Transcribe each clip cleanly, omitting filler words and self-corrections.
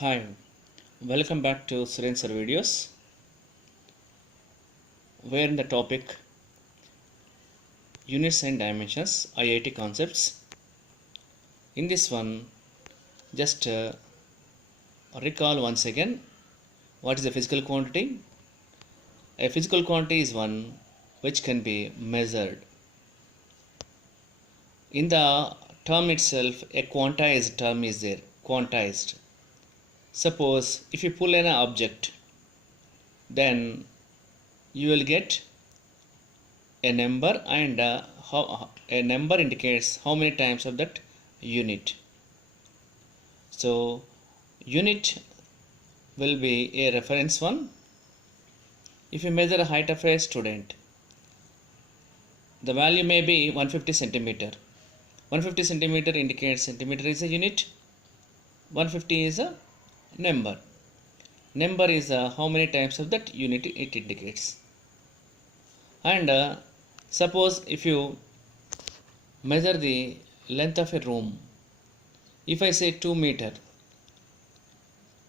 Hi, welcome back to Silencer Videos. We're in the topic Units and Dimensions IIT Concepts. In this one, just recall once again what is a physical quantity. A physical quantity is one which can be measured. In the term itself, a quantized term is there, quantized. Suppose if you pull an object, then you will get a number, and a number indicates how many times of that unit. So unit will be a reference one. If you measure the height of a student, the value may be 150 centimeter. 150 centimeter indicates centimeter is a unit. 150 is a number. Number is how many times of that unit it indicates. And suppose if you measure the length of a room, if I say 2 meter,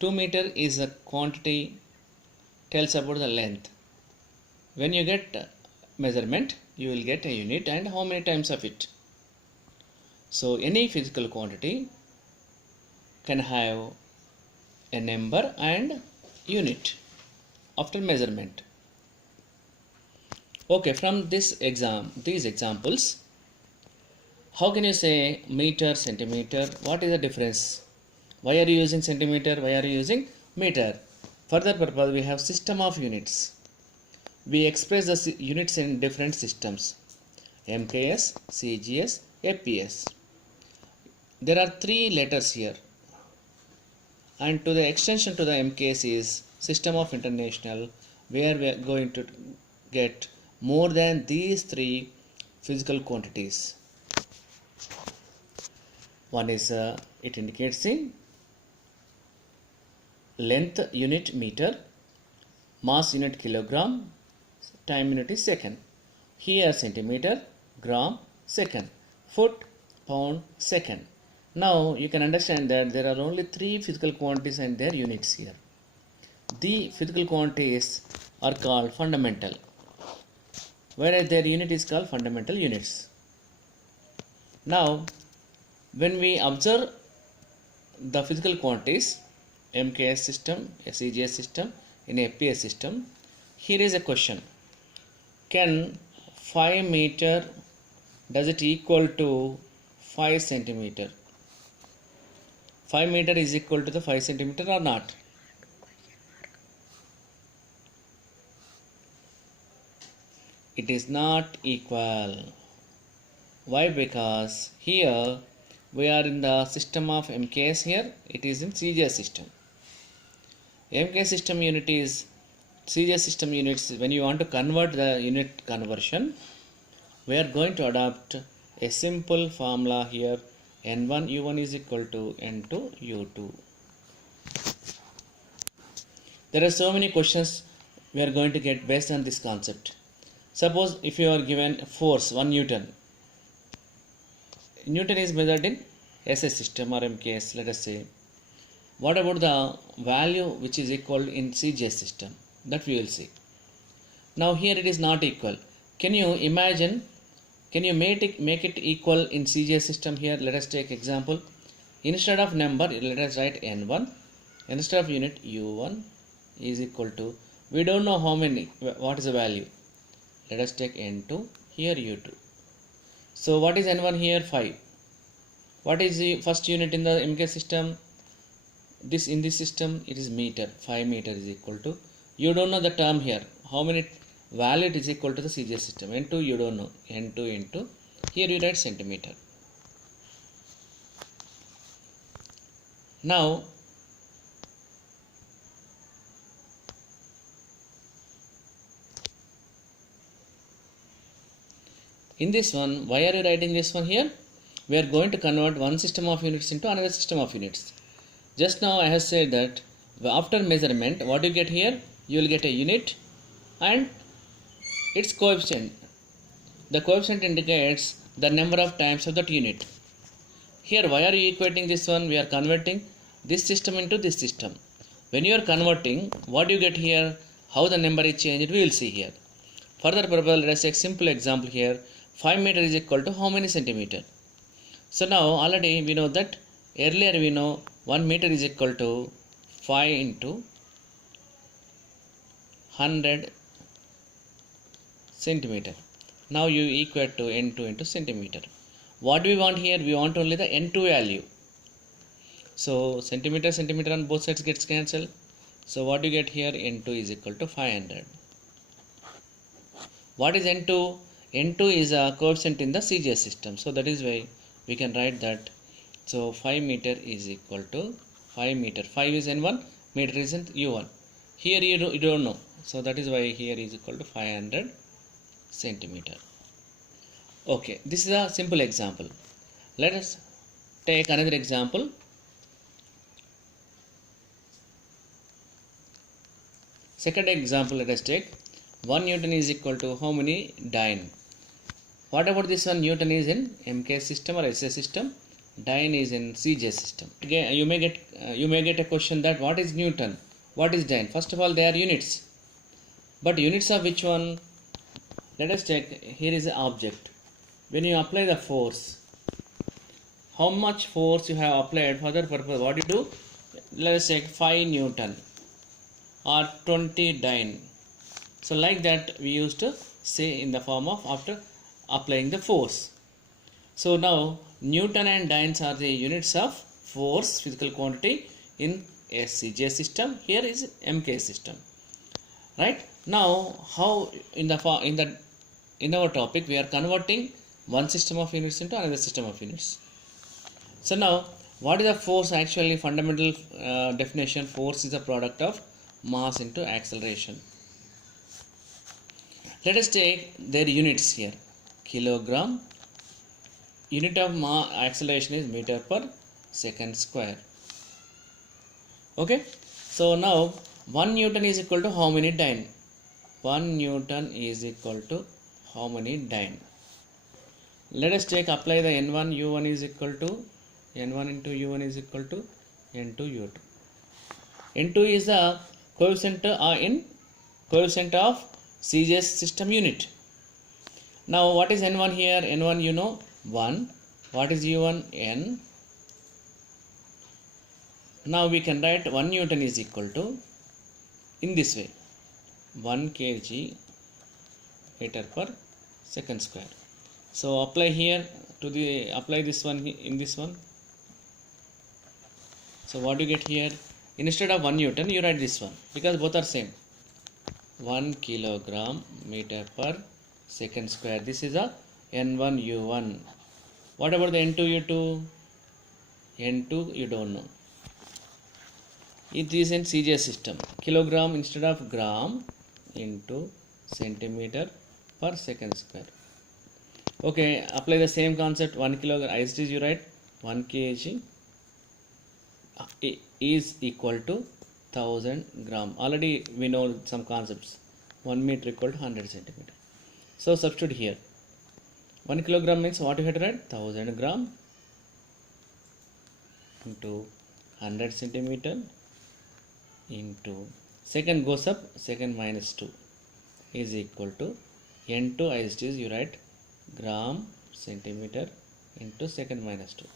2 meter is a quantity, tells about the length. When you get measurement, you will get a unit and how many times of it. So any physical quantity can have a number and unit after measurement. Okay, from these examples, how can you say meter, centimeter? What is the difference? Why are you using centimeter? Why are you using meter? For that purpose, we have system of units. We express the units in different systems: MKS, CGS, APS. There are 3 letters here, and to the extension to the MKS is System of International, where we are going to get more than these 3 physical quantities. One is it indicates in length unit meter, mass unit kilogram, time unit is second. Here centimeter, gram, second, foot, pound, second. Now you can understand that there are only 3 physical quantities and their units here. The physical quantities are called fundamental, whereas their unit is called fundamental units. Now when we observe the physical quantities, MKS system, CGS system, in APS system, here is a question: can 5 meter, does it equal to 5 centimeter? 5 meter is equal to the 5 centimeter or not? It is not equal. Why? Because here we are in the system of MKS, here it is in CGS system. MKS system unit is CGS system units. When you want to convert the unit conversion, we are going to adopt a simple formula here: N1 U1 is equal to N2 U2. There are so many questions we are going to get based on this concept. Suppose if you are given force 1 Newton. Newton is measured in SI system or MKS, let us say. What about the value which is equal in CGS system? That we will see. Now here it is not equal. Can you imagine? Can you make it equal in CGS system? Here let us take example. Instead of number, let us write N1. Instead of unit, U1 is equal to, we don't know how many, what is the value. Let us take N2, here U2. So what is N1 here? 5. What is the first unit in the MK system? In this system it is meter. 5 meter is equal to, you don't know the term here, how many value it is equal to the CGS system. N2 you don't know, N2 into, here you write centimeter. Now in this one, why are you writing this one here? We are going to convert one system of units into another system of units. Just now I have said that after measurement, what you get here? You will get a unit and its coefficient. The coefficient indicates the number of times of that unit. Here, why are you equating this one? We are converting this system into this system. When you are converting, what you get here, how the number is changed, we will see here. Further purpose, let us take simple example here. 5 meter is equal to how many centimeter? So now already we know that earlier we know 1 meter is equal to 5 into 100 centimeter. Now you equate to N2 into centimeter. What do we want here? We want only the N2 value. So centimeter on both sides gets cancelled. So what do you get here? N2 is equal to 500. What is N2? N2 is a coefficient in the CGS system. So that is why we can write that. So 5 meter is equal to 5 meter. 5 is N1, meter is U1. Here you don't know. So that is why here is equal to 500 centimeter. Okay, this is a simple example. Let us take another example. Second example, let us take 1 Newton is equal to how many dyne? What about this one? Newton is in MK system or SS system. Dyne is in CGS system. Again, you may get a question that what is Newton? What is dyne? First of all, they are units. But units of which one? Let us take, here is the object. When you apply the force, how much force you have applied for that purpose? What you do? Let us take 5 Newton or 20 dyne. So like that we used to say in the form of after applying the force. So now Newton and dynes are the units of force, physical quantity in SCJ system. Here is MK system. Right? Now how in our topic we are converting one system of units into another system of units. So now what is the force? Actually fundamental definition, force is a product of mass into acceleration. Let us take their units here. Kilogram. Unit of acceleration is meter per second square. Okay. So now 1 Newton is equal to how many dyne? 1 Newton is equal to how many dyne? Let us take, apply the N1 U1 is equal to N1 into U1 is equal to N2 U2. N2 is the coefficient of CGS system unit. Now what is N1 here? N1 you know 1. What is U1? N. Now we can write 1 Newton is equal to, in this way, 1 kg meter per second square. So apply here to the, apply this one in this one. So what do you get here? Instead of 1 Newton you write this one because both are same. 1 kilogram meter per second square. This is a N1 U1. What about the N2 U2? N2 you don't know. It is in CGS system. Kilogram instead of gram into centimeter per second square. Okay, apply the same concept. 1 kilogram as it is you write 1 kg is equal to 1000 gram. Already we know some concepts. 1 meter equal to 100 centimeter. So substitute here. 1 kilogram means what you had to write? 1000 gram into 100 centimeter into second goes up, second minus 2 is equal to N2 as it is you write gram centimeter into second minus 2.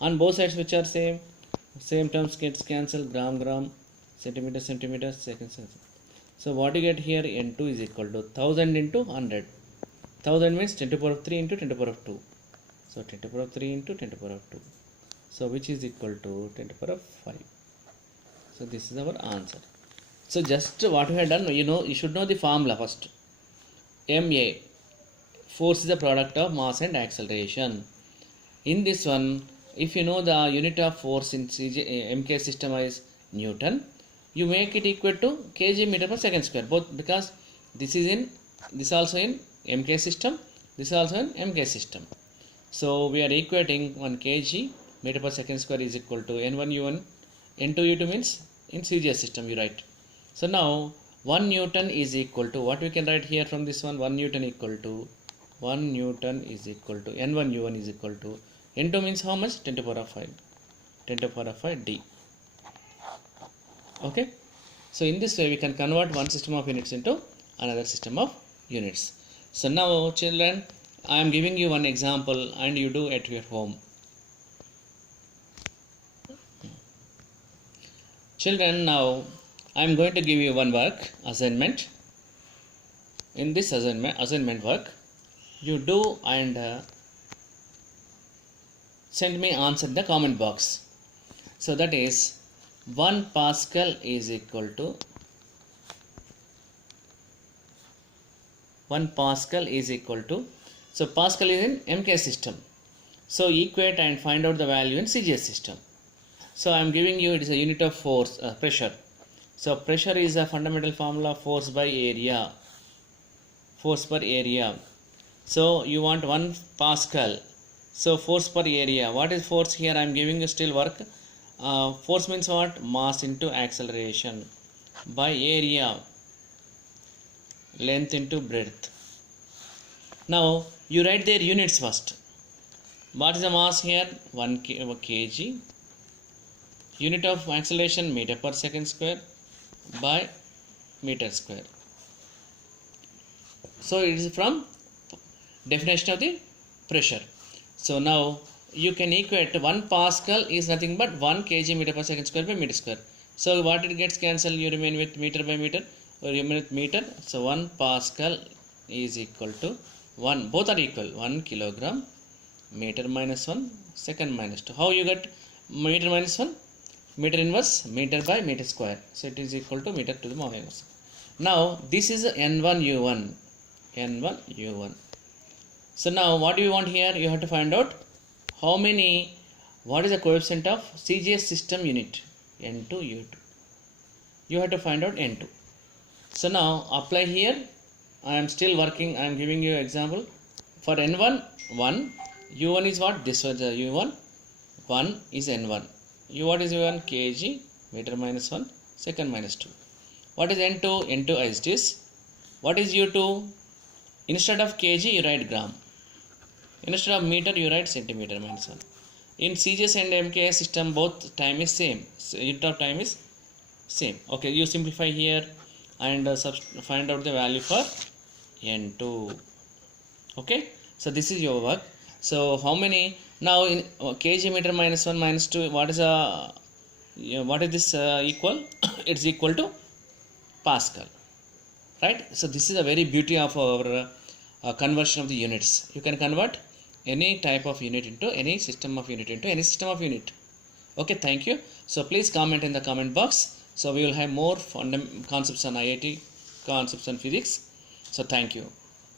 On both sides which are same terms gets cancelled, gram, centimeter, second. So what you get here? N2 is equal to 1000 into 100. 1000 means 10 to the power of 3 into 10 to the power of 2. So 10 to the power of 3 into 10 to the power of 2. So which is equal to 10 to the power of 5. So this is our answer. So just what we have done, you should know the formula first. MA, force is the product of mass and acceleration. In this one, if you know the unit of force in MK system is Newton, you make it equal to kg meter per second square. Both, because this also in MK system, this also in MK system. So we are equating 1 kg meter per second square is equal to N1 U1, N2 U2 means in CGS system you write. So now 1 Newton is equal to, what we can write here from this one? 1 Newton is equal to N1 U1 is equal to N2 means how much? 10 to the power of 5. 10 to the power of 5 D. Okay, so in this way we can convert one system of units into another system of units. So now children, I am giving you one example and you do at your home. Children, now I am going to give you one work assignment. In this assignment work, you do and send me answer in the comment box. So that is 1 Pascal is equal to 1 Pascal is equal to, so Pascal is in MK system. So equate and find out the value in CGS system. So I am giving you, it is a unit of force, pressure. So pressure is a fundamental formula, force by area, force per area. So you want 1 Pascal. So force per area. What is force here? I am giving you still work. Force means what? Mass into acceleration by area, length into breadth. Now you write their units first. What is the mass here? 1 kg. Unit of acceleration meter per second square by meter square. So it is from definition of the pressure. So now you can equate 1 Pascal is nothing but 1 kg meter per second square by meter square. So what it gets cancelled, you remain with meter by meter or you remain with meter. So 1 Pascal is equal to 1, both are equal, 1 kilogram, meter minus 1, second minus 2. How you get meter minus 1? Meter inverse, meter by meter square. So it is equal to meter to the minus. Now this is N1 U1. N1 U1. So now what do you want here? You have to find out how many, what is the coefficient of CGS system unit? N2 U2. You have to find out N2. So now apply here. I am still working. I am giving you example. For N1, 1. U1 is what? This was U1. 1 is N1. U what is U1? kg, meter minus 1, second minus 2. What is N2? N2 as it is. What is U2? Instead of kg, you write gram. Instead of meter, you write centimeter minus 1. In CGS and MKS system, both time is same. So unit of time is same. Okay, you simplify here and find out the value for N2. Okay, so this is your work. So how many now in kg meter minus 1 minus 2? What is this equal? It's equal to Pascal, right? So this is a very beauty of our conversion of the units. You can convert any type of unit into any system of unit into any system of unit. Okay, thank you. So please comment in the comment box. So we will have more concepts on IIT, concepts on physics. So thank you.